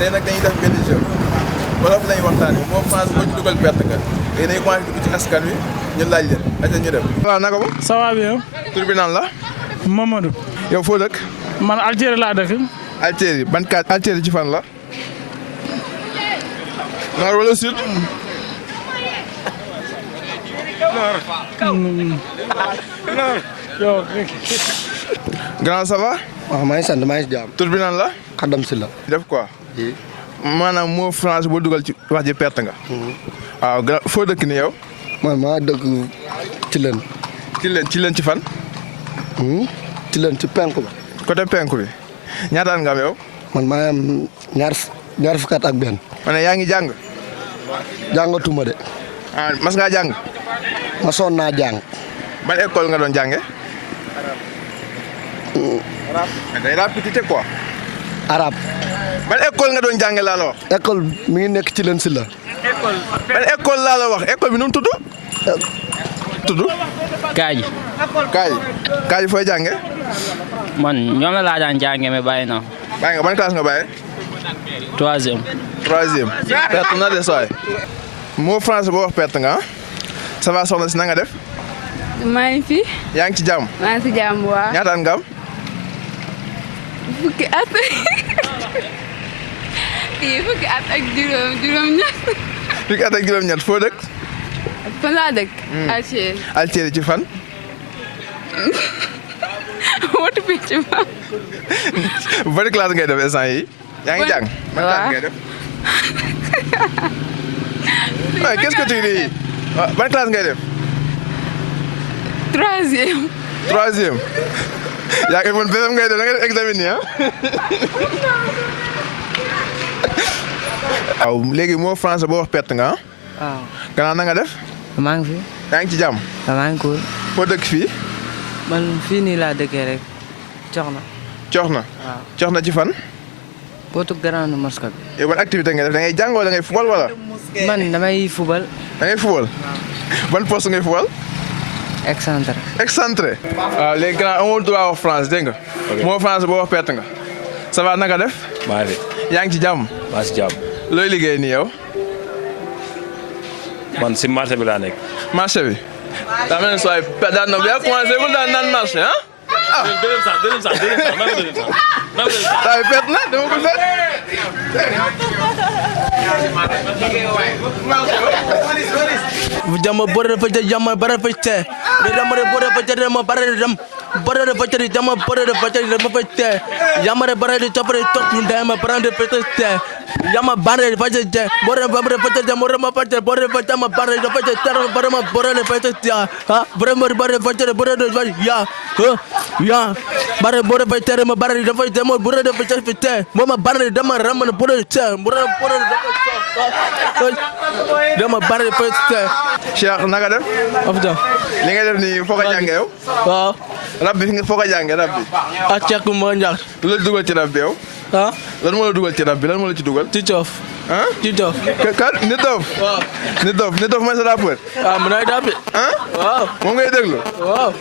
tey nag dañuy def benn jeu wolof lañuy waxtaanee moom France boo ci dugal perte nga léegi dañuy commencé dugg ci askan wi ñu laaj leen ata ñu dem. waaw naka ba. ça va bien. tur bi naan la. Mamadou. yow foo dëkk. man Algérie laa dëkk. Algérie ban kat Algérie ci fan la. nord wala sud. yow. grand ça va. waaw maa ngi sant maa ngi si jàmm. tur bi naan la. xaddam si la. def quoi. maanaam moo France boo dugal ci wax ji perte nga. waaw grand foo dëkk ni yow. man maa dëkk ci leen. ci leen ci fan. ci leen ci penku ba. côté penku bi ñaataan nga am yow. man maa am ñaar fukki at ak benn. ma ne yaa ngi jàng. jàngatuma de. ah mas ngaa jàng. ma sonn naa jàng. ban école nga doon jànge. day rapidité quoi. arabe. ban école nga doon jànge laa la wax. école mi ngi nekk ci leen si la. ban école laa la wax école bi nu mu tudd. tudd. Kaaji. Kaaji fooy jànge. man ñoom la laa daan jàngee mais bàyyi naa. bàyyi nga ban classe nga bàyyi. troisième. perte na de sooy. moo français boo wax perte nga ah. ça va soxna si na nga def. maa ngi fi. yaa ngi ci jàmm. maa ngi si jàmm waaw. ñaataan nga am. fukki at. fukki at ak juróom-ñett. fukki at ak juróom-ñett foo dëkk. fan laa dëkk. Algérie. Algérie ci fan. wootu picc ma. ban classe ngay def instant yi yaa ngi jàng. ban classe ngay def. waaw qu'est-ce que tu dis. ban classe ngay def. troisième. yaa ngi man BFEM ngay def da ngay def examen nii ah. waaw léegi moo français boo wax perte nga ah. waaw. gannaaw na nga def. maa ngi fi. yaa ngi ci jàmm. maa ngi ko. foo dëkk fii. man fii nii laa dëkkee rek. Coxna. Coxna. waaw. Coxna ci fan. bootu grande mosquée bi. yow ban activité ngay def da ngay jàng wala da ngay fubal wala. man damay fubal. da ngay fubal. ban poste ngay fubal. excentré. waaw léegi gannaaw amoo droit wax France dégg nga. moo France boo wax perte nga. ça va naka def. maa ngi yaa ngi ci jàmm. maa si jàmm. looy liggéey nii yow. man si marché bi laa nekk. marché bi. daa mel ni sooy daan na bu yaa commencé ba daan naan marché ah. deuxième sax waaye perte na dama ko fekk. Jama bore fete jama bare fete jama bore fete jama bare jam bore fete jama bore fete jama fete jama bare chapre tok ndama brande fete jama bare fete bore fete jama rama fete bore fete jama bare fete taro bare ma bore fete ya ha bare fete bore ya ya bare bore fete ma bare fete mo bore fete mo ma bare dama rama bore fete bore dama bare fete Cheikh naka def. afda li nga def nii foo ko jàngee yow. waaw. rab bi foo ko jàngee rab bi. ak cekk moo njàkk. lu la dugal ci rab bi yow. ah. lan moo la dugal ci rab bi lan moo la ci dugal. ci coof. ah ci coof. kan nit dof. waaw. nit dof mooy sa rappeur. ah mën naa daabe. ah waaw. moom ngay déglu. waaw.